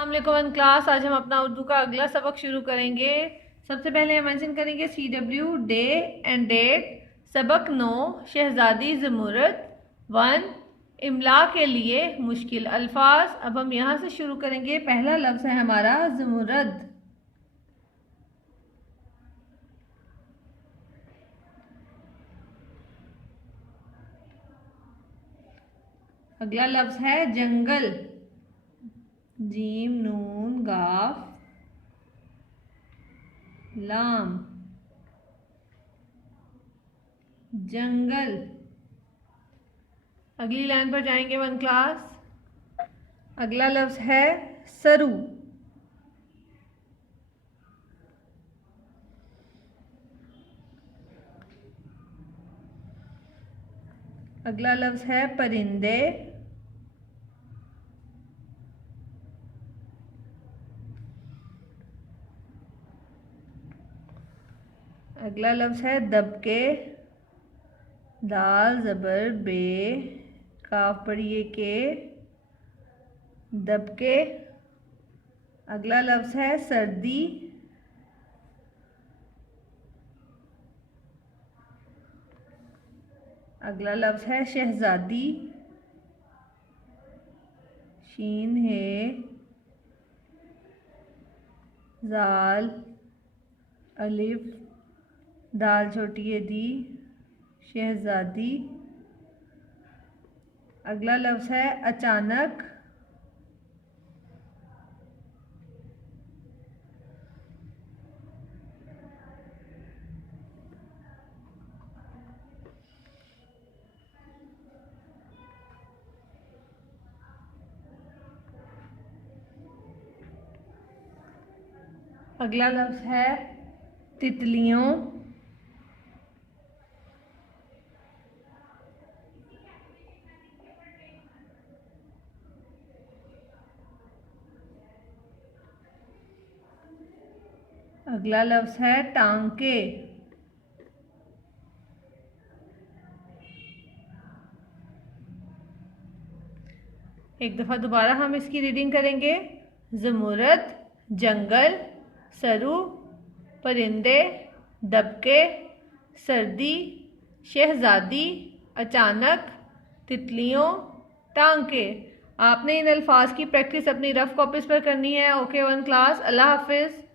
अस्सलाम क्लास। आज हम अपना उर्दू का अगला सबक शुरू करेंगे। सबसे पहले हम मेंशन करेंगे CW डे एंड डेट। सबक 9 शहजादी ज़मुरद 1 इमला के लिए मुश्किल अल्फाज। अब हम यहाँ से शुरू करेंगे। पहला लफ्ज़ है हमारा ज़मुरद। अगला लफ्ज़ है जंगल। जीम नून गाफ लाम जंगल। अगली लाइन पर जाएंगे वन क्लास। अगला लफ्ज़ है सरू। अगला लफ्ज़ है परिंदे। अगला लफ्ज़ है दबके। दाल ज़बर बे काफ पढ़िए के दबके। अगला लफ्ज़ है सर्दी। अगला लफ्ज़ है शहजादी। शीन है जाल अलिफ दाल छोटी है दी शहजादी। अगला लफ्ज़ है अचानक। अगला लफ्ज़ है तितलियों। अगला लफ्ज़ है टांके। एक दफ़ा दोबारा हम इसकी रीडिंग करेंगे। ज़मुरद जंगल सरू परिंदे दबके सर्दी शहजादी अचानक तितलियों टांके। आपने इन अल्फाज की प्रैक्टिस अपनी रफ कॉपीज़ पर करनी है। ओके वन क्लास, अल्लाह हाफिज़।